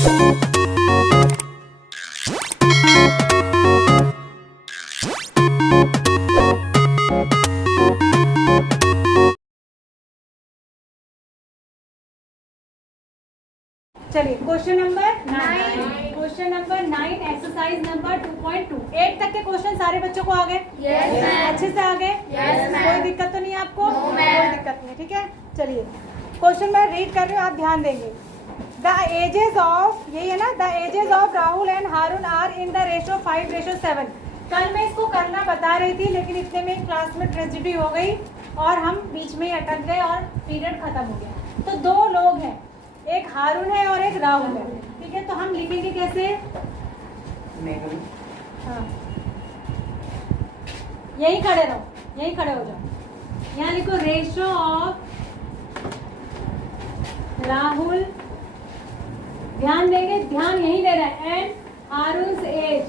चलिए question number 9 exercise number 2.2। 8 तक के क्वेश्चन सारे बच्चों को आ गए? अच्छे से आ गए? कोई दिक्कत तो नहीं है आपको? कोई दिक्कत नहीं, ठीक है। चलिए क्वेश्चन मैं रीड कर रही हूँ, आप ध्यान देंगे। द एजेस ऑफ, यही है ना, the ages of Rahul and Haroon are in the ratio 5:7। कल मैं इसको करना बता रही थी, लेकिन इतने में क्लास में ट्रेजेडी हो गई और हम बीच में ही अटक गए और पीरियड खत्म हो गया। तो दो लोग हैं, एक हारून है और एक राहुल है, ठीक है। तो हम लिखेंगे कैसे? हाँ, यही खड़े रहो, यही खड़े हो जाओ। यहाँ लिखो रेशो ऑफ राहुल, ध्यान देंगे, ध्यान यही दे रहा है, एंड हारून्स एज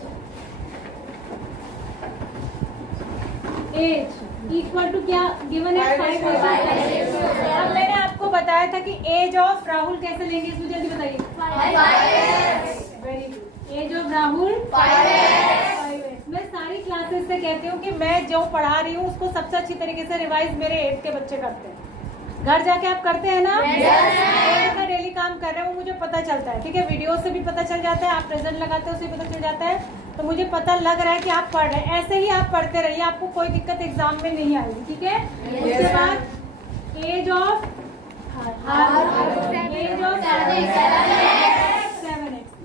इक्वल टू क्या गिवन है? 5:7। अब मैंने आपको बताया था कि एज ऑफ राहुल कैसे लेंगे, इसमें जल्दी बताइए। 5x। Very good. Age of Rahul 5x। मैं सारी क्लासेस से कहती हूँ कि मैं जो पढ़ा रही हूँ उसको सबसे अच्छी तरीके से रिवाइज मेरे 8 के बच्चे करते हैं। घर जाके आप करते हैं ना? मैं डेली काम कर रहे हूँ, मुझे पता चलता है, ठीक है। वीडियो से भी पता चल जाता है, आप प्रेजेंट लगाते हो उससे पता चल जाता है, तो मुझे पता लग रहा है कि आप पढ़ रहे हैं। ऐसे ही आप पढ़ते रहिए, आपको कोई दिक्कत एग्जाम में नहीं आएगी, ठीक है। उसके बाद एज ऑफ 7x,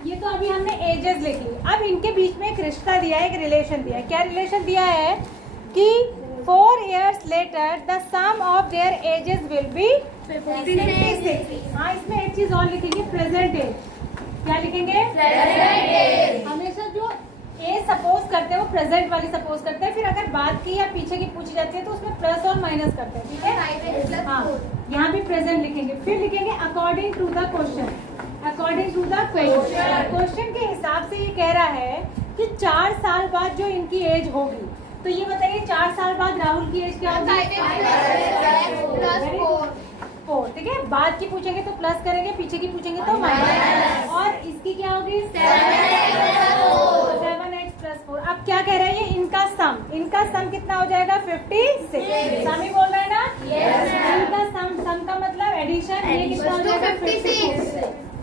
ये तो अभी हमने एजेस लिखी। अब इनके बीच में एक रिश्ता दिया है, एक रिलेशन दिया है। क्या रिलेशन दिया है? कि 4 years later the sum of their ages will be 56। हाँ, इसमें एक चीज और लिखेंगे, प्रेजेंट एज। क्या लिखेंगे? Present age. हमेशा जो एज सपोज करते हैं वो प्रेजेंट वाली सपोज करते हैं, फिर अगर बात की या पीछे की पूछी जाती है तो उसमें प्लस और माइनस करते हैं, ठीक है। हाँ, यहाँ भी प्रेजेंट लिखेंगे, फिर लिखेंगे according to the question. According to the question, question के हिसाब से ये कह रहा है कि 4 साल बाद जो इनकी एज होगी, तो ये बताइए 4 साल बाद राहुल की एज क्या होगी? 4, ठीक है। बाद की पूछेंगे तो प्लस करेंगे, पीछे की पूछेंगे तो माइनस, और इसकी क्या होगी? 7x+4। अब क्या कह रहे हैं ये? इनका सम कितना हो जाएगा? 56। स्वामी बोल रहे हैं ना? इनका सम का मतलब एडिशन, ये कितना हो जाएगा?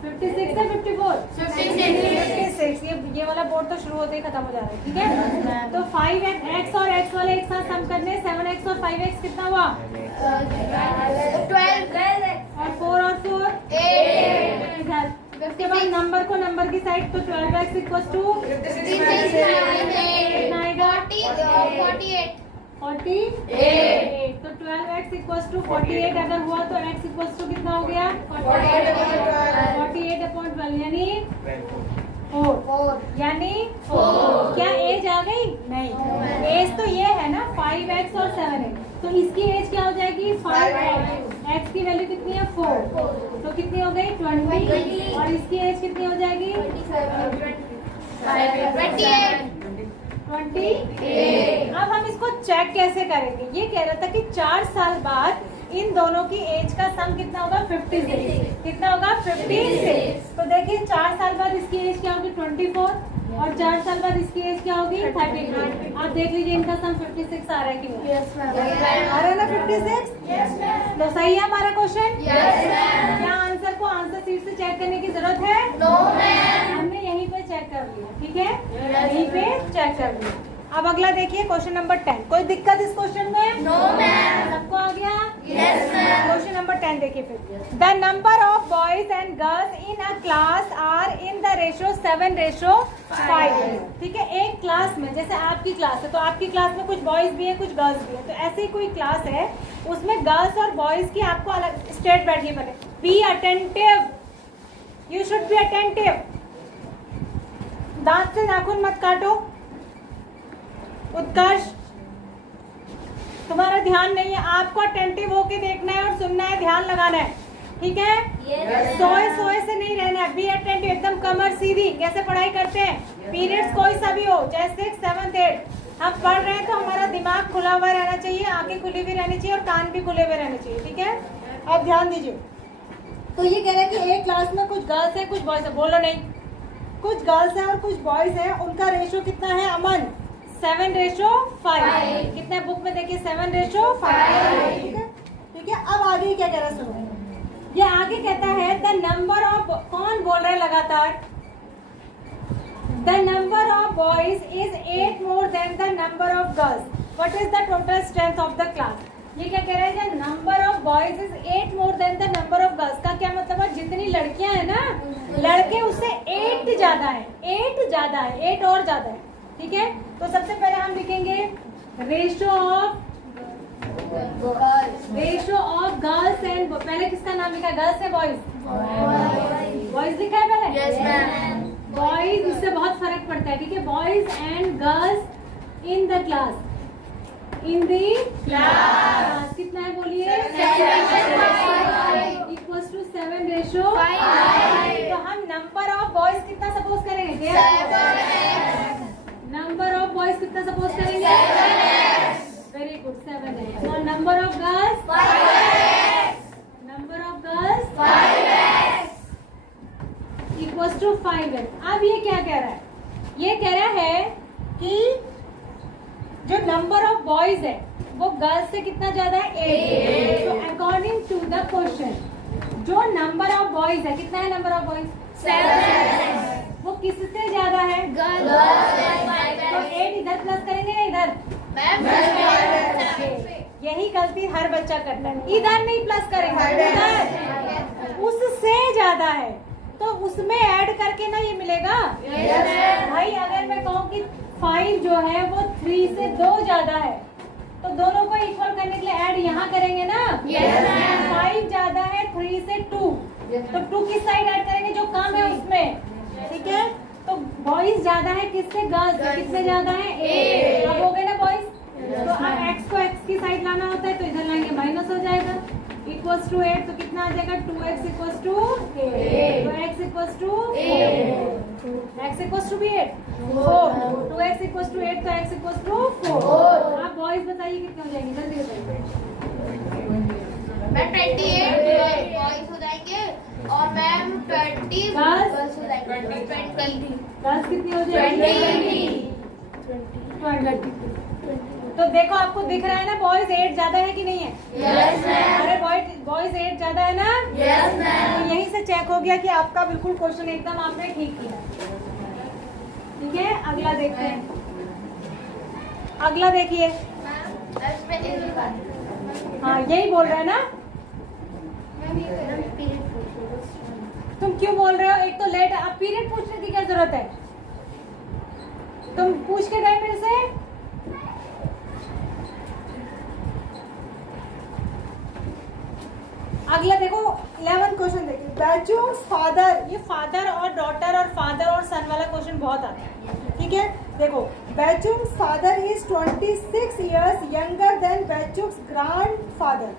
56 है 54? 56। ये वाला बोर्ड तो शुरू होते ही खत्म हो जा रहा है, ठीक है। तो 5x और x वाले एक साथ सम करने, 7x और 5x कितना हुआ? 12। और 4 और 4 8 इधर। उसके बाद नंबर को नंबर की साइड, तो 12x इक्वल्स टू कितना आएगा? 48। तो 12x इक्वल्स टू 48 अगर हुआ तो x इक्वल्स टू कितना हो गया? 48/12 यानी 4। यानी 4। क्या एज आ गई? नहीं, एज तो ये है ना 5x और 7x, तो इसकी एज क्या हो जाएगी? 5x। x की वैल्यू कितनी है? 4, तो कितनी हो गई? 20। और इसकी एज कितनी हो जाएगी? 28। अब हम इसको चेक कैसे करेंगे? ये कह रहा था कि 4 साल बाद इन दोनों की एज का सम कितना होगा? 56। कितना होगा? 56। तो देखिए 4 साल बाद इसकी एज क्या होगी? 24, और 4 साल बाद इसकी एज क्या होगी? 32। आप देख लीजिए इनका सम 56 आ रहा है कि नहीं? आ रहा है ना 56? तो सही है हमारा क्वेश्चन? क्या आंसर को आंसर शीट से चेक करने की जरूरत है? हमने यहीं पे चेक कर लिया, ठीक है, यहीं पे चेक कर लिया। अब अगला देखिए क्वेश्चन नंबर 10। कोई दिक्कत इस क्वेश्चन में? No ma'am. सबको आ गया? Yes ma'am. क्वेश्चन नंबर 10 देखिए फिर। The number of boys and girls in a class are in the ratio 7:5। ठीक है, एक क्लास में, जैसे आपकी क्लास है तो आपकी क्लास में कुछ बॉयज भी है कुछ गर्ल्स भी है, तो ऐसे ही कोई क्लास है उसमें गर्ल्स और बॉयज की आपको अलग स्टेट बैठिए। पहले be attentive, you should be attentive. दांत से नाखून मत काटो। उत्कर्ष, तुम्हारा ध्यान नहीं है, आपको अटेंटिव होके देखना है और सुनना है, ध्यान लगाना है, ठीक है। सोए सोए से नहीं रहना है, बी अटेंटिव, एकदम कमर सीधी। कैसे पढ़ाई करते हैं? पीरियड्स कोई सा भी हो, चाहे 6, 7, 8, हम पढ़ रहे हैं तो हमारा दिमाग खुला हुआ रहना चाहिए, आंखें खुली हुई रहनी चाहिए और कान भी खुले हुए रहने चाहिए, ठीक है। अब ध्यान दीजिए, तो ये कह रहा है कि एक क्लास में कुछ गर्ल्स है कुछ बॉयज है, बोलो नहीं, कुछ गर्ल्स है और कुछ बॉयज है, उनका रेशो कितना है अमन? 7:5। कितना बुक में देखिए 7:5। ठीक है, अब आगे क्या कह रहा है सुनो। ये आगे कहता है द नंबर ऑफ, कौन बोल रहा है लगातार? The number of boys is 8 more than the number of girls. What is the total strength of the class? ये क्या कह रहा है? The number of boys is 8 more than the number of girls। का क्या मतलब है? जितनी लड़कियां हैं ना, लड़के उससे 8 ज्यादा है, 8 ज्यादा है, 8 और ज्यादा है। ठीक है, तो सबसे पहले हम लिखेंगे रेशो ऑफ गर्ल्स एंड, पहले किसका नाम लिखा है? गर्ल्स है बॉयज? बॉयज लिखा है पहले? Yes ma'am. बॉयज, इससे बहुत फर्क पड़ता है। ठीक है, boys and girls in the class, in the class कितना है बोलिए? Equals to 7:5। तो हम नंबर ऑफ बॉयज कितना सपोज करेंगे? नंबर ऑफ बॉयज कितना सपोज करेंगे? वेरी गुड, 7 है। और number of girls? Number of girls equals to 5 है। अब ये क्या कह रहा है? ये कह रहा है कि जो नंबर ऑफ बॉयज है वो गर्ल्स से कितना ज्यादा है? 8। तो अकॉर्डिंग टू द क्वेश्चन, जो नंबर ऑफ बॉयज है, कितना है नंबर ऑफ बॉयज? 7। वो किससे ज्यादा है? तो 8 इधर प्लस करेंगे या इधर? यही गलती हर बच्चा करता है, इधर नहीं प्लस करेंगे, इधर उससे ज्यादा है तो उसमें ऐड करके ना ये मिलेगा। भाई अगर मैं कहूँ कि 5 जो है वो 3 से 2 ज्यादा है तो दोनों को इक्वल करने के लिए ऐड यहाँ करेंगे ना। 5 ज्यादा है 3 से 2, तो 2 किस साइड ऐड करेंगे? जो कम है उसमें। ठीक है, तो बॉयज ज्यादा है किससे? गर्ल्स से। कितने ज्यादा है? 8। अब हो गए ना बॉयज। तो अब x को x की साइड लाना होता है तो इधर लाएंगे, माइनस हो जाएगा, इक्वल्स टू 8। तो कितना आ जाएगा? 2x equals to 8। तो x equals to 8, x equals to भी 8, 4। 2x इक्वल्स टू 8 तो x इक्वल्स टू 4। आप बॉयज बताइए कितने हो जाएंगे? जल्दी बताइए। मैं 28 बॉयज हो जाएंगे और मैम 20 गर्ल्स हो जाएंगे। 20 गर्ल्स कितनी हो जाएंगी? 20। तो देखो आपको दिख रहा है ना, बॉयज 8 ज्यादा है कि नहीं है? Yes ma'am. अरे बॉयज 8 ज्यादा है ना? Yes ma'am. तो यहीं से चेक हो गया कि आपका बिल्कुल क्वेश्चन एकदम आपने ठीक किया। ठीक है, अगला देखते हैं। अगला देखिए। हाँ यही बोल रहा है ना? तुम क्यों बोल रहे हो? एक तो लेट, अब पीरियड पूछने की क्या जरूरत है? तुम पूछ के गए मेरे से। अगला देखो 11 क्वेश्चन देखिए। बैचूंग्स फादर, ये फादर और डॉटर और फादर और सन वाला क्वेश्चन बहुत आता है। ठीक है, देखो Baichung's father is 26 years younger than Baichung's grandfather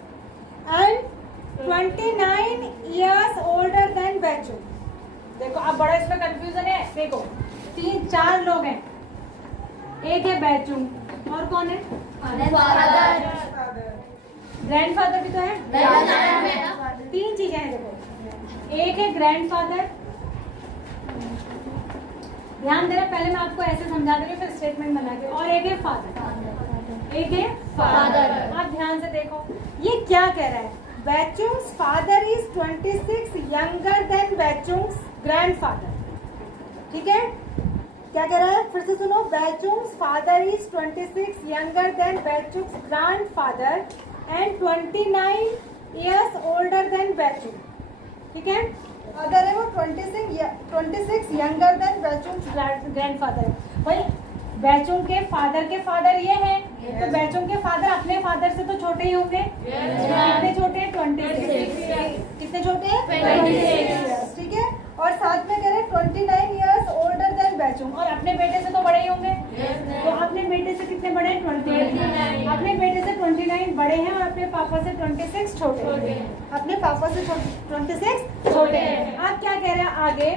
and 29 years older than Baichung. देखो अब बड़ा इसमें कंफ्यूजन है। देखो 4 लोग हैं, एक है बैचूंग और कौन है? ग्रैंडफादर भी तो है। 3 चीजें हैं। देखो एक है ग्रैंडफादर, ध्यान देना, पहले मैं आपको ऐसे समझा दूंगी फिर स्टेटमेंट बना के। और एक है फादर, एक है फादर। आप ध्यान से देखो ये क्या कह रहा है। Baichung's father is 26 younger than Baichung's grandfather. ठीक है, क्या कह रहा है? फिर से सुनो। Baichung's father is 26 younger than Baichung's grandfather and 29 years older than Baichung. ठीक है, अगर है वो 26 यंगर देन बैचूंग्स ग्रैंडफादर। भाई बैचूंग के फादर ये है तो बैचूंग के फादर अपने फादर से तो छोटे ही होंगे। कितने छोटे हैं? 26। कितने छोटे हैं? 26। ठीक है, और साथ में कह रहे 29 years ओल्डर देन बैचूंग, और अपने बेटे से तो बड़े ही होंगे। तो अपने बेटे से कितने बड़े हैं? 29। अपने बेटे से 29 बड़े हैं और अपने पापा से 26 छोटे हैं। अपने पापा से 26 छोटे हैं। आप क्या कह रहे हैं आगे?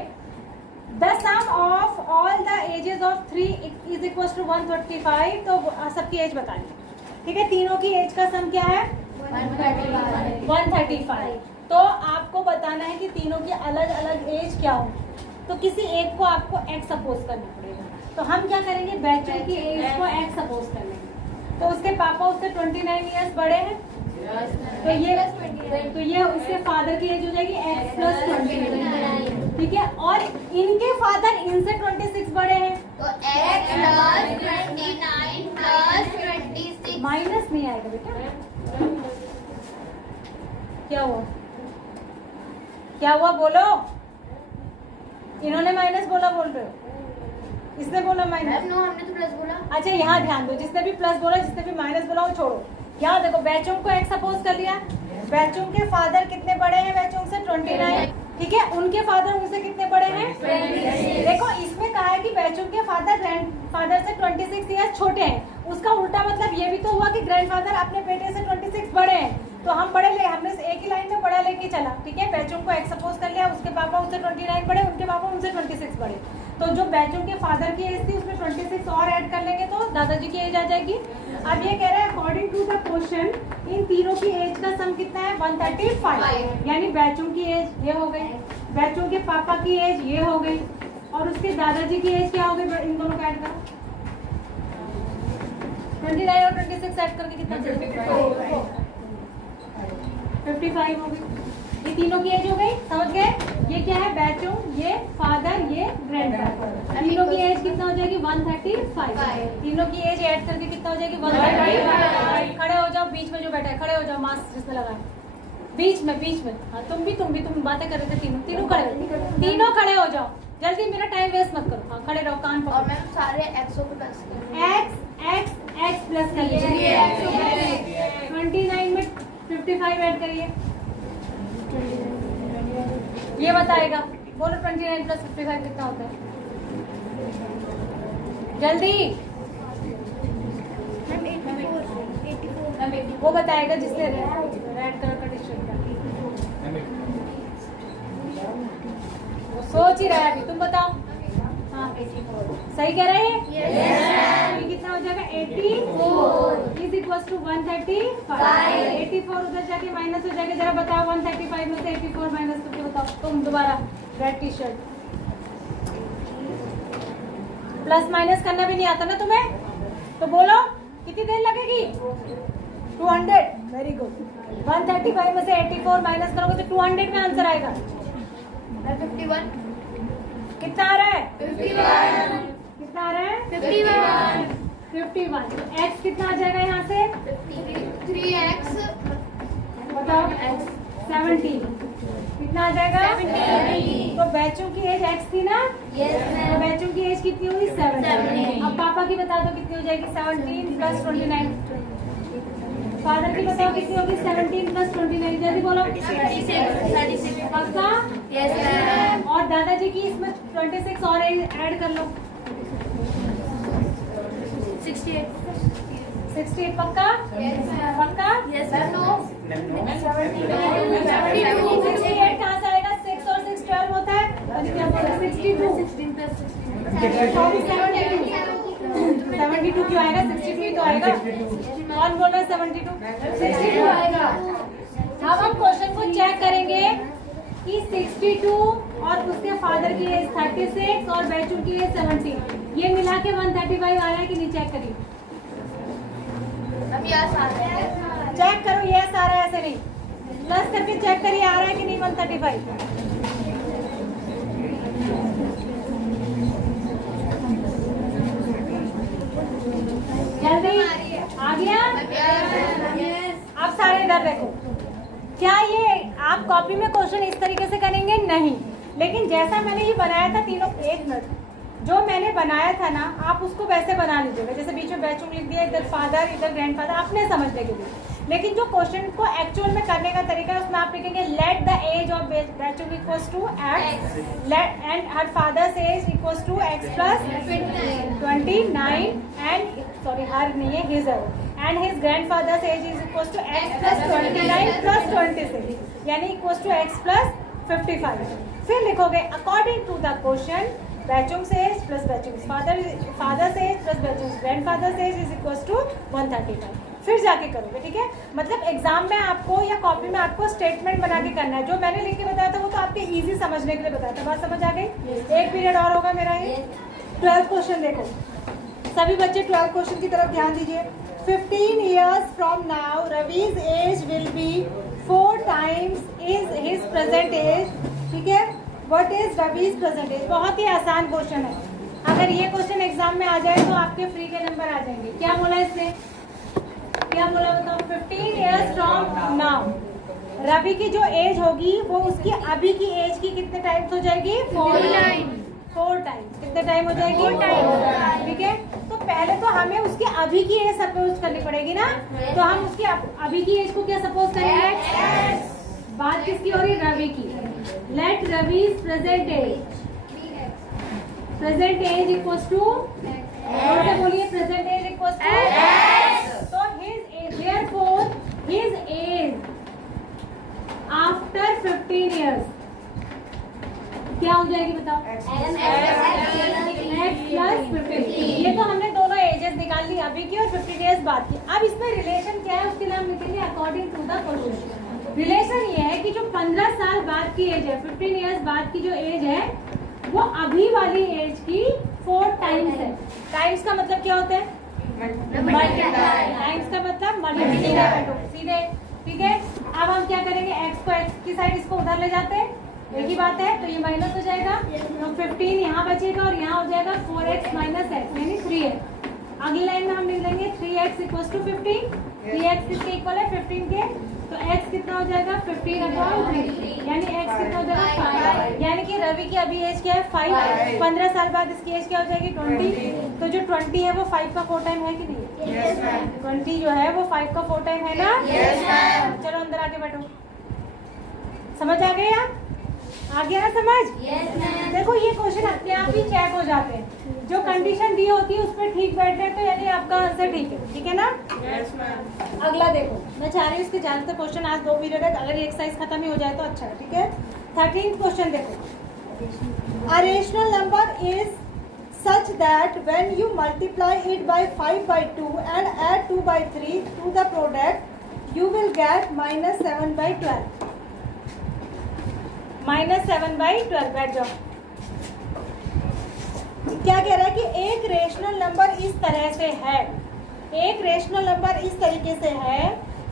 The sum of all the ages of 3 is equals to 135। तो सबकी एज बतानी। ठीक है, तीनों की एज का सम क्या है? 135। तो आपको बताना है कि तीनों की अलग अलग एज क्या हो। तो किसी एक को आपको एक्स सपोज करना पड़ेगा। तो हम क्या करेंगे, बैचों की एज को एक्स सपोज कर लेंगे। तो उसके पापा उससे 29 ईयर्स बड़े हैं, तो ये उसके फादर की एज हो जाएगी x प्लस 29, ठीक है। और इनके फादर इनसे 26 बड़े हैं, तो x प्लस 29 प्लस 26 माइनस नहीं आएगा बेटा। क्या हुआ, क्या हुआ बोलो। इन्होंने माइनस बोला, बोल रहे हो, इसने बोला माइनस। नो, हमने तो प्लस बोला। अच्छा यहाँ ध्यान दो, जिसने भी प्लस बोला जिसने भी माइनस बोला वो छोड़ो। यहाँ देखो, बैचों को एक्स सपोज कर लिया। बैचों के फादर कितने बड़े हैं बैचों से, 29, ठीक है। उनके फादर उनसे कितने बड़े हैं, 26। देखो इसमें कहा है कि बैचों के फादर ग्रैंडफादर से 26 ईयर्स छोटे हैं। उसका उल्टा मतलब ये भी तो हुआ कि ग्रैंडफादर अपने बेटे से 26 बड़े हैं। तो हम बड़े ले, हमने एक ही लाइन में बड़ा लेके चला, ठीक है। बैचों को एक्स सपोज कर लिया, उसके पापा उससे 29 बड़े, उनके पापा उनसे 26 बड़े। तो जो बैचों के फादर की एज थी उसमें 26 और ऐड कर लेंगे तो दादाजी की एज आ जाएगी। अब ये कह रहा है अकॉर्डिंग टू द क्वेश्चन इन तीनों की एज का सम कितना है, 135। यानी बैचों की एज ये हो गई, बैचों के पापा की एज ये हो गई, और उसके दादाजी की एज क्या हो गई, इन दोनों का ऐड करो। 29 और 26 ऐड करके कितना, 55 हो गई। ये तीनों की एज हो गई, समझ गए। ये क्या है, बैचों, ये फादर, ये ग्रैंडफादर। तीनों की एज कितना हो जाएगी, 135। तीनों की एज ऐड करके कितना हो जाएगी, 135। खड़े हो जाओ, बीच में जो बैठा है खड़े हो जाओ, मास्क जिसने लगाया बीच में। हाँ तुम भी तुम बातें कर रहे थे, तीनों खड़े हो जाओ जल्दी, मेरा टाइम वेस्ट मत करो। हाँ खड़े रहो, कान पकड़ो। और मैम सारे एक्सओ को प्लस कर एक्स प्लस कर लीजिए। 29 में 55 ऐड करिए, ये बताएगा। बोलो 29 प्लस 55 कितना होता है, जल्दी। वो बताएगा जिसने रेड कलर का टी शर्ट पहना। वो सोच ही रहा है अभी, तुम बताओ। हाँ सही कह रहे हैं। ये कितना हो जाएगा, 84 इज इक्वल टू 135। 84 उधर जाके माइनस हो जाएगा। जरा बताओ 135 में से 84 माइनस करके बताओ तुम दोबारा। Red T shirt, plus minus करना भी नहीं आता ना तुम्हें, तो बोलो कितनी देर लगेगी, 200। Very good. 135 में से 84 माइनस करोगे तो 200 में आंसर आएगा। 51 कितना आ रहा है, 51 कितना आ रहा है, 51 51। तो x कितना आ जाएगा यहाँ से, 3x बताओ, 17 कितना आ जाएगा, 17। तो बैचों की एज x थी ना, तो बैचों की एज कितनी हुई, 17। अब पापा की बता दो कितनी हो जाएगी, 17 प्लस 29। फादर की बताओ कितनी होगी, 17 प्लस 29, जल्दी बोलो। 36 पक्का, यस मैम। और दादाजी की इसमें 26 और ऐड कर लो, 68 पक्का, पक्का, यस मैम। नो 68 कहाँ से आएगा, 6 और 6 12 होता है, और क्या बोला 62, 72 क्यों आएगा, 62 तो आएगा। कौन बोल रहा है 62 आएगा। अब हम क्वेश्चन को चेक करेंगे कि 62 और उसके फादर की एज 36 और बैचू की एज 17, ये मिला के 135 आ रहा है कि नहीं, चेक करिए। अब यस आ रहा है, चेक करो, यस आ रहा है, ऐसे नहीं, प्लस करके चेक करिए आ रहा है कि नहीं 135। जल्दी आ गया। अब सारे इधर देखो, क्या ये आप कॉपी में क्वेश्चन इस तरीके से करेंगे, नहीं, लेकिन जैसा मैंने ये बनाया था तीनों, 1 मिनट, जो मैंने बनाया था ना आप उसको वैसे बना लीजिएगा, जैसे बीच में बैचुंग लिख दिया, इधर फादर इधर ग्रैंडफादर, अपने समझने के लिए। लेकिन जो क्वेश्चन को एक्चुअल में करने का तरीका है उसमें आप लिखेंगे let the age of Baichung equals to X and her father's age equals to X plus 29 and sorry her नहीं है his and his grandfather's age is equals to X plus 29 plus 26 यानी इक्वल्स टू एक्स प्लस 55। फिर लिखोगे according to the question Baichung's age plus Baichung's father's age plus Baichung's grandfather's age is equals to 135। फिर जाके करोगे, ठीक है। मतलब एग्जाम में आपको या कॉपी में आपको स्टेटमेंट बना के करना है। जो मैंने लिख के बताया था वो तो आपके इजी समझने के लिए बताया था। बात समझ आ गई? एक पीरियड और होगा मेरा ये। 12 क्वेश्चन देखो, सभी बच्चे 12 क्वेश्चन की तरफ ध्यान दीजिए। 15 years from now, Ravi's age will be 4 times his present age, ठीक है। What is Ravi's present age? बहुत ही आसान क्वेश्चन है। अगर ये क्वेश्चन एग्जाम में आ जाए तो आपके फ्री के नंबर आ जाएंगे। क्या बोला इसने, क्या बोला बताओ? 15 years from now, रवि की जो एज होगी वो उसकी अभी की एज की कितने टाइम्स हो जाएगी? 4 टाइम्स। कितने टाइम हो जाएगी? 4 टाइम, ठीक है। तो पहले तो हमें उसकी अभी की एज सपोज करनी पड़ेगी ना, तो हम उसकी अभी की एज को क्या सपोज करेंगे? बात किसकी हो रही? रवि की। Let Ravi's present age, present age equals to, बोलिए प्रेजेंट एज इक्वल्स टू, तो his age, therefore his age after 15 years क्या हो जाएगी बताओ? x plus 15। ये तो हमने दोनों एजेस निकाल ली, अभी की और 15 इयर्स बाद की। अब इसमें रिलेशन क्या है उसके नाम लिखेंगे according to the question. Relation ये है कि जो 15 साल बाद की एज है, 15 इयर्स बाद की जो एज है वो अभी वाली एज की 4 टाइम्स है। टाइम्स का मतलब क्या होता है? मल्टीप्लाई। टाइम्स का मतलब मल्टीप्लाई, सीधे, ठीक है। अब हम क्या करेंगे? x को x की साइड इसको उधर ले जाते हैं, एक ही बात है, तो ये माइनस हो जाएगा, तो 15 यहाँ बचेगा और यहाँ हो जाएगा 4x माइनस x यानी 3x। अगली लाइन में हम लिख लेंगे 3x इक्वल्स टू 15। 3x किसके इक्वल है? 15 के, तो x कितना हो जाएगा? 15/3 यानी x कितना हो जाएगा? 5। यानी कि रवि की अभी एज क्या है? 5। 15 साल बाद इसकी एज क्या हो जाएगी? 20। तो जो 20 है वो 5 का 4 टाइम है कि नहीं? Yes ma'am. 20 जो है वो 5 का 4 टाइम है ना? Yes ma'am. चलो अंदर आके बैठो। समझ आ गया? आ गया ना समझ? Yes, ma'am. देखो ये क्वेश्चन अपने आप ही चेक हो जाते हैं। जो कंडीशन दी होती है उस पर ठीक बैठ रहे तो यानी आपका आंसर ठीक है, ठीक है ना? Yes ma'am. अगला देखो, मैं चाह रही हूँ इसके जानते क्वेश्चन आज 2 पीरियड है, अगर ये एक्सरसाइज खत्म ही हो जाए तो अच्छा है, ठीक है। 13th क्वेश्चन देखो। A rational number is such that when you multiply it by 5/2 and add 2/3 to the product, you will get -7/12। -7/12 बैठ जाओ। क्या कह रहा है कि एक रेशनल नंबर इस तरह से है, एक रेशनल नंबर इस तरीके से है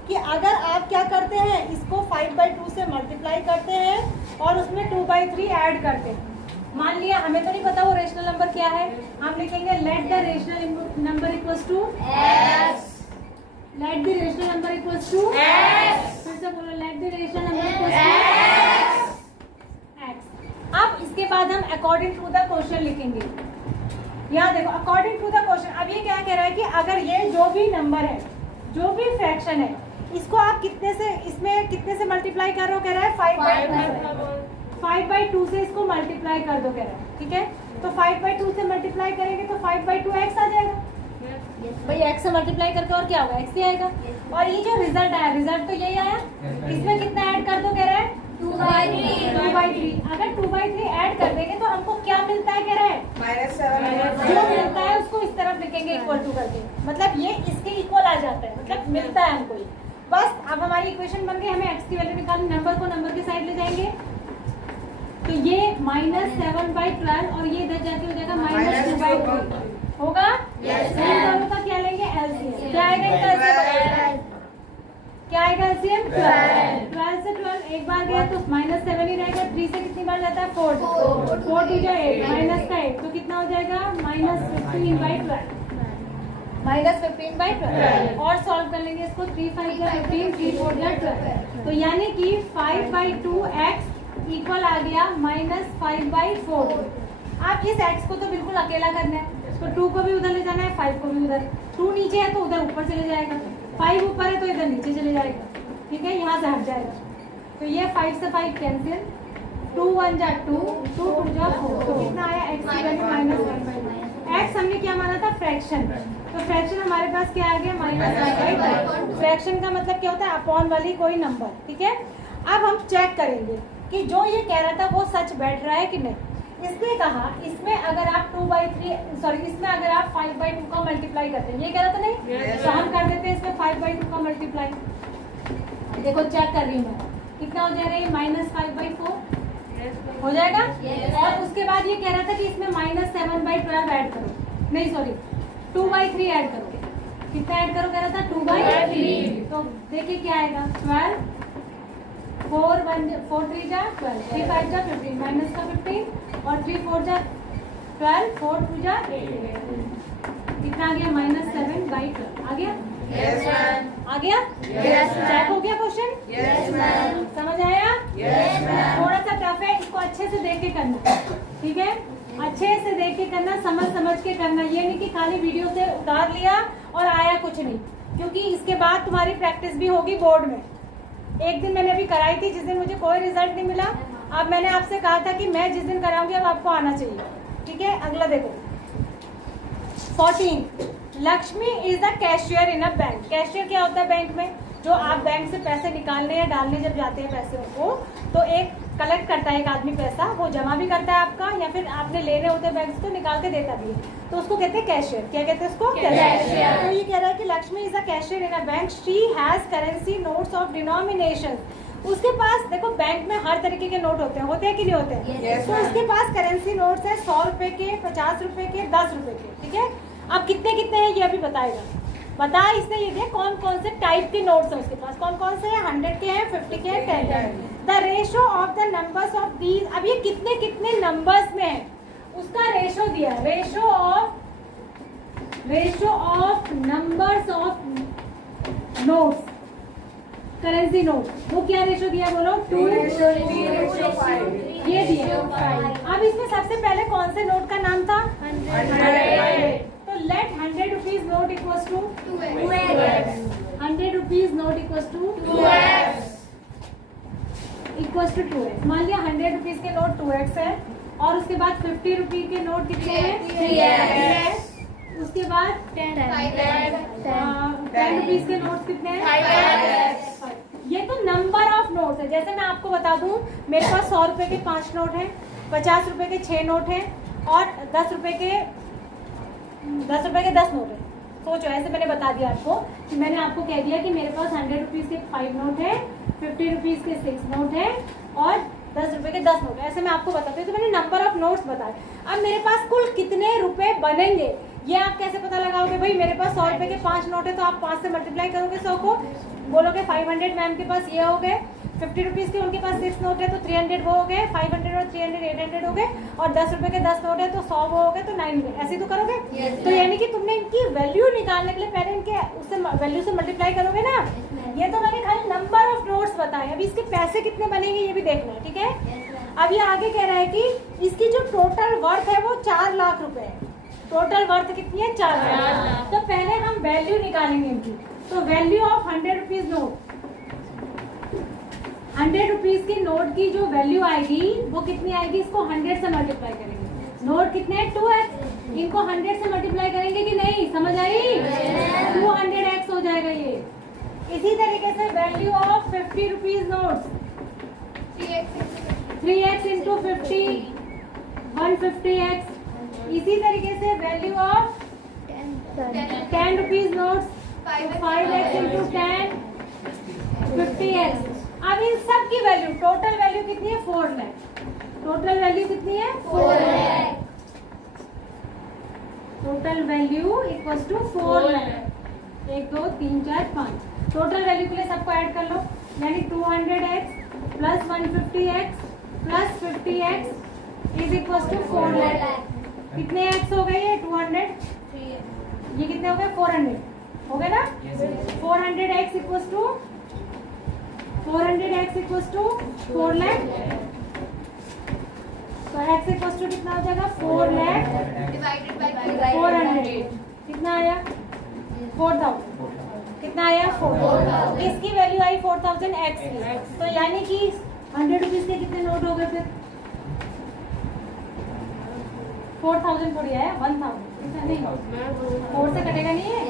कि अगर आप क्या करते हैं, इसको 5/2 से मल्टीप्लाई करते हैं और उसमें 2/3 ऐड करते हैं। मान लिया हमें तो नहीं पता वो रेशनल नंबर क्या है, हम लिखेंगे let the rational number equals to X। Let the rational number equals to X। फिर से बोलो let the rational number equals to X। अब इसके बाद हम अकॉर्डिंग टू द क्वेश्चन लिखेंगे। यहाँ देखो अकॉर्डिंग टू द क्वेश्चन, अब ये क्या कह रहा है कि अगर ये जो भी नंबर है, जो भी फ्रैक्शन है, इसको आप कितने से, इसमें कितने से मल्टीप्लाई कर रहे हो? कह रहा है 5/2 से इसको मल्टीप्लाई कर दो, कह रहा है, ठीक है। तो 5/2 से मल्टीप्लाई करेंगे तो 5/2x आ जाएगा। भाई x से मल्टीप्लाई करके और क्या होगा? x ही आएगा। और ये जो रिजल्ट आया, रिजल्ट तो यही आया। इसमें कितना ऐड कर दो? कह रहा है 2/3। अगर 2/3 ऐड कर देंगे तो हमको क्या मिलता है? कह रहा है -7। जो मिलता है उसको इस तरफ लिखेंगे इक्वल टू करके, मतलब ये इसके इक्वल आ जाता है, मतलब मिलता है हमको ये। बस अब हमारी इक्वेशन बन गई, हमें x की वैल्यू निकालनी, नंबर को नंबर की साइड ले जाएंगे तो ये -7/12 और ये इधर जाके हो जाएगा -2/3 होगा। Yes, इन दोनों का क्या लेंगे? एलसीएम। क्या आएगा इनका एलसीएम? क्या आएगा एलसीएम? 12 से 12 एक बार गया तो -7 ही रहेगा। 3 से कितनी बार जाता है? 4। 4 2 8 माइनस का 8 तो कितना हो जाएगा? -15/12। -15/12 और सॉल्व कर लेंगे इसको। 3 5 या 15, 3 4 या 12। तो यानी कि 5/2x इक्वल आ गया -5/4। आप इस x को तो बिल्कुल अकेला करना है, तो 2 को भी उधर ले जाना है, 5 को भी उधर। 2 नीचे है तो उधर ऊपर चले जाएगा, 5 ऊपर है तो इधर नीचे चले जाएगा, ठीक है, यहाँ से हट जाएगा। तो ये 5 से 5 कैंसिल, 2 1 जा 2, 2 2 जा 4, तो कितना आया? x की वैल्यू -1/2। x हमने क्या माना था? फ्रैक्शन। तो फ्रैक्शन हमारे पास क्या आ गया? -1/2। फ्रैक्शन का मतलब क्या होता है? अपॉन वाली कोई नंबर, ठीक है। अब हम चेक करेंगे कि जो ये कह रहा था वो सच बैठ रहा है कि नहीं। इसने कहा इसमें अगर आप 2/3 सॉरी इसमें अगर आप 5/2 का मल्टीप्लाई करते हैं, ये कह रहा था नहीं? Yes. तो हम कर देते हैं इसमें 5/2 का मल्टीप्लाई। देखो चेक कर रही हूँ मैं, कितना हो जाएगा ये -5/4 हो जाएगा। और उसके बाद ये कह रहा था कि इसमें -7/12 ऐड करो, नहीं सॉरी 2/3 ऐड करो। कितना ऐड करो कह रहा था? 2/3। तो देखिए क्या आएगा 12, 4 3 जा 12, 3 5 जा 15, माइनस का 15 और 3 4 जा 12, 4 2 जा 8। कितना आ गया? -7/12 आ गया। Yes, ma'am. आ गया? Yes, ma'am. चेक हो गया क्वेश्चन? Yes, ma'am. समझ आया? Yes, ma'am. थोड़ा सा टफ है, इसको अच्छे से देख के करना, ठीक है? अच्छे से देख के करना, समझ के करना। ये नहीं कि खाली वीडियो से उतार लिया और आया कुछ नहीं, क्योंकि इसके बाद तुम्हारी प्रैक्टिस भी होगी बोर्ड में। एक दिन मैंने अभी कराई थी जिस दिन मुझे कोई रिजल्ट नहीं मिला। अब मैंने आपसे कहा था कि मैं जिस दिन कराऊंगी अब आपको आना चाहिए, ठीक है? अगला देखो 14, Lakshmi is the cashier in a bank. Cashier क्या होता है बैंक में? जो आप बैंक से पैसे निकालने या डालने जब जाते हैं पैसे को, तो एक कलेक्ट करता है एक आदमी पैसा, वो जमा भी करता है आपका, या फिर आपने लेने होते हैं बैंक से तो निकाल के देता भी है, तो उसको कहते हैं कैशियर। क्या कहते हैं उसको? कैशियर। तो ये कह रहा है कि Lakshmi is a cashier in a bank, she has currency notes of denomination. उसके पास देखो बैंक में हर तरीके के नोट होते हैं कि नहीं होते हैं? Yes, तो ma'am. उसके पास करेंसी नोट्स है 100 रुपए के, 50 रुपए के, 10 रुपए के, ठीक है? अब कितने कितने हैं ये अभी बताएगा। बता इसने ये दिया कौन कौन से टाइप के नोट्स हैं उसके पास, कौन कौन से हैं? 100 के हैं, 50 के हैं, 10 के हैं। The ratio of the numbers of these, अब ये कितने कितने नंबर्स में है उसका रेशो दिया है। Ratio of numbers of notes, currency note, वो क्या रेशो दिया बोलो? 2:3 ये दिया। अब इसमें सबसे पहले कौन से नोट का नाम था? 100। तो let 100 rupees note equals to 2x 100 rupees note equals to 2x. Equals to 2x। मान लिया 100 रुपीज के नोट 2x है, और उसके बाद 50 रुपी के नोट कितने हैं? 3x. उसके बाद 10 10 रुपीज के नोट कितने हैं? 5x. ये तो नंबर ऑफ नोट्स है। जैसे मैं आपको बता दूं, मेरे पास 100 रुपए के 5 नोट हैं, 50 रुपए के 6 नोट हैं, और 10 रुपए के 10 नोट हैं। सोचो, ऐसे मैंने बता दिया आपको कि मैंने आपको कह दिया कि मेरे पास 100 रुपीज के 5 नोट है, 50 रुपीज के 6 नोट है, और 10 रुपए के 10 नोट है। ऐसे मैं आपको बताती हूँ, तो मैंने नंबर ऑफ नोट्स बताए। अब मेरे पास कुल कितने रुपए बनेंगे ये आप कैसे पता लगाओगे? भाई मेरे पास 100 रुपए के 5 नोट है, तो आप 5 से मल्टीप्लाई करोगे 100 को, बोलोगे 500 मैम के पास ये हो गए। 50 रुपीज के उनके पास 6 नोट है तो 300 वो हो गए, 500 और 300 800 हो गए, और 10 रुपए के 10 नोट है तो 100 वो हो गए, तो 900। ऐसे ही तो करोगे? Yes, तो यानी कि तुमने इनकी वैल्यू निकालने के लिए पहले इनके उससे वैल्यू से मल्टीप्लाई करोगे ना। ये तो मैंने खाली नंबर ऑफ नोट्स बताए, अभी इसके पैसे कितने बनेंगे ये भी देखना है, ठीक है? अब ये आगे कह रहा है कि इसकी जो टोटल वर्थ है वो 4 लाख रुपए है। टोटल वर्थ कितनी है? 4 लाख। तो पहले हम वैल्यू निकालेंगे इनकी। तो value of 100 rupees note, 100 rupees के नोट की जो वैल्यू आएगी वो कितनी आएगी? इसको 100 से मल्टीप्लाई करेंगे। नोट कितने हैं? 2x। इनको 100 से मल्टीप्लाई करेंगे कि नहीं? समझ आई? 200x हो जाएगा ये। इसी तरीके से value of 50 rupees notes, 3x into 50, 150x। इसी तरीके से value of 10 rupees notes, 5x into 10, 50x। अब इन सब की वैल्यू, टोटल वैल्यू कितनी है? 4 लाख। टोटल वैल्यू कितनी है? 4 lakh. Total value equals to 4 lakh. 1 2 3 4 5। Total value के लिए सबको ऐड कर लो, यानी 200x plus 150x plus 50x is equals to 4 lakh. कितने एक्स हो गए? ये 200, ये कितने हो गए? 400 हो गए ना? 400x equals to 4 lakh. तो x इक्वल्स टू कितना हो जाएगा? 4 लाख डिवाइडेड बाय 400। कितना आया? 4000। कितना आया? 4000। इसकी वैल्यू आई 4000 x की। तो यानी कि 100 रुपीज के कितने नोट हो गए फिर? 4000 थोड़ी आया, 1000। ऐसा नहीं, 4 से कटेगा नहीं है,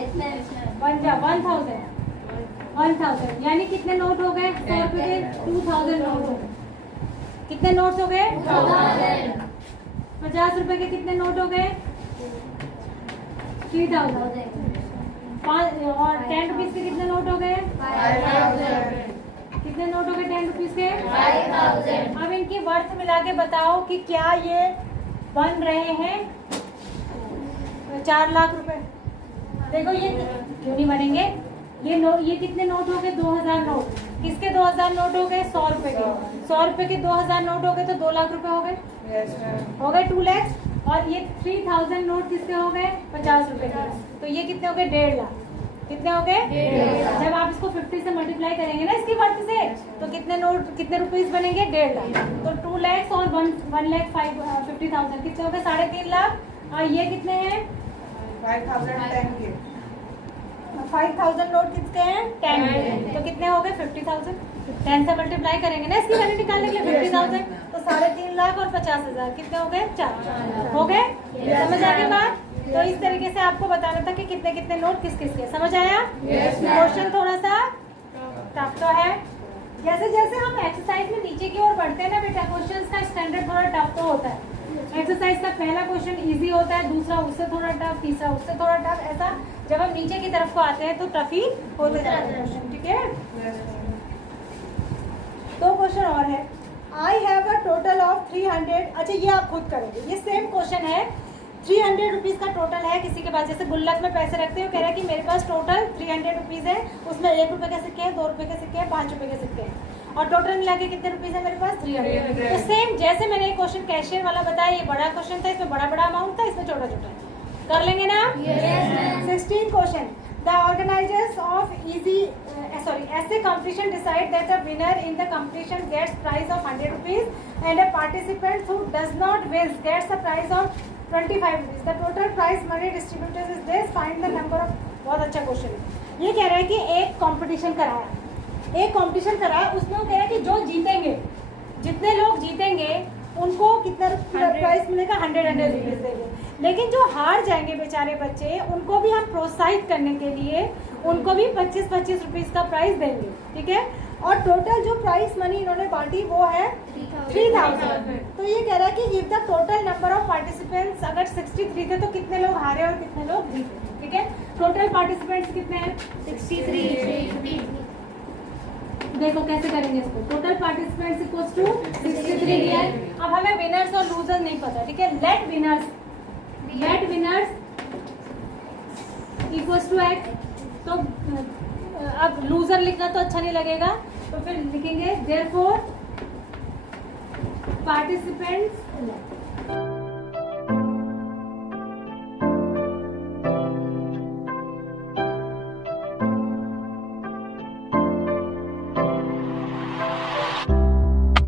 1000। यानी कितने नोट हो गए? 100 रुपए के 2000 नोट हो गए। कितने नोट्स हो गए? 2000। 50 रुपए के कितने नोट हो गए? 3000। और 10 रुपीज के कितने नोट हो गए? 5,000. कितने नोट हो गए 10 रुपीज के? 5,000. अब इनकी वर्थ मिला के बताओ कि क्या ये बन रहे हैं 4 लाख रुपए? देखो ये क्यों नहीं बनेंगे? ये कितने नोट हो गए? 2000 नोट। किसके 2000 नोट हो गए? 100 रुपए के। 100 रुपए के 2000 नोट हो गए तो 2 लाख रुपए हो गए। हो गए 2 लाख। और ये 3000 नोट किसके हो गए? 50 रुपए के। तो ये कितने हो गए? 1.5 लाख। कितने हो गए? 1.5 लाख। जब आप इसको 50 से मल्टीप्लाई करेंगे ना इसकी वर्थ से, तो कितने नोट, कितने रुपीस बनेंगे? 1.5 लाख। तो 2 लाख और 1,50,000 कितने हो गए? 3.5 लाख। और ये कितने हैं? 5,000 नोट कितने हैं? 10 के। तो कितने हो गए? 50,000। 10 से मल्टीप्लाई करेंगे ना इसकी वैल्यू निकालने के लिए 50,000, तो 3.5 लाख और 50,000 कितने हो गए? 4 हो गए। समझ आ गई बात? तो इस तरीके से आपको बताना था कि कितने कितने नोट किस किस के। समझ आया? क्वेश्चन थोड़ा सा टफ तो है। जैसे जैसे हम एक्सरसाइज में नीचे की ओर बढ़ते हैं ना बेटा, क्वेश्चंस का स्टैंडर्ड थोड़ा टफ तो होता है। एक्सरसाइज का पहला क्वेश्चन इजी होता है, दूसरा उससे थोड़ा टफ, तीसरा उससे थोड़ा टफ, ऐसा जब हम नीचे की तरफ को आते हैं तो टफ ही होते जाते हैं क्वेश्चन। ठीक है? दो क्वेश्चन और है। I have a total of 300। अच्छा ये आप खुद करेंगे, ये सेम क्वेश्चन है। 300 रुपीज़ का टोटल है किसी के पास, जैसे गुल्लक में पैसे रखते हो, कह रहा है कि मेरे पास टोटल 300 रुपीज़ है, उसमें 1 रुपये के सिक्के हैं, 2 रुपये के सिक्के हैं, 5 रुपये के सिक्के हैं, और टोटल मिला के कितने रुपीज़ है मेरे पास? 300। तो सेम जैसे मैंने ये क्वेश्चन कैशियर वाला बताया, ये बड़ा क्वेश्चन था, इसमें बड़ा बड़ा अमाउंट था, इसमें छोटा छोटा। कर लेंगे ना? 16 question. The organizers of essay competition decide that a winner in the competition gets prize of 100 rupees and a participant who does not win gets a prize of 25 rupees. The total prize money distributed is this. Find the number of. बहुत अच्छा question है। ये कह रहा है कि एक competition कराया, उसमें वो कह रहा है कि जो जीतेंगे, जितने लोग जीतेंगे उनको कितना प्राइस मिलेगा? 100 रुपीज़ देंगे। लेकिन जो हार जाएंगे बेचारे बच्चे, उनको भी हम प्रोत्साहित करने के लिए उनको भी 25-25 रुपीज़ का प्राइस देंगे। ठीक है? और टोटल जो प्राइस मनी इन्होंने बांटी वो है 3000। तो ये कह रहा है कि if the total number of participants अगर 63 थे तो कितने लोग हारे और कितने लोग जीते? ठीक है? टोटल पार्टिसिपेंट्स कितने हैं? 63। देखो कैसे करेंगे इसको। टोटल पार्टिसिपेंट्स इक्वल्स टू 63 दिया है। अब हमें विनर्स और लूजर्स नहीं पता। ठीक है? Let winners equals to X. तो अब लूजर लिखना तो अच्छा नहीं लगेगा, तो फिर लिखेंगे देयरफॉर पार्टिसिपेंट्स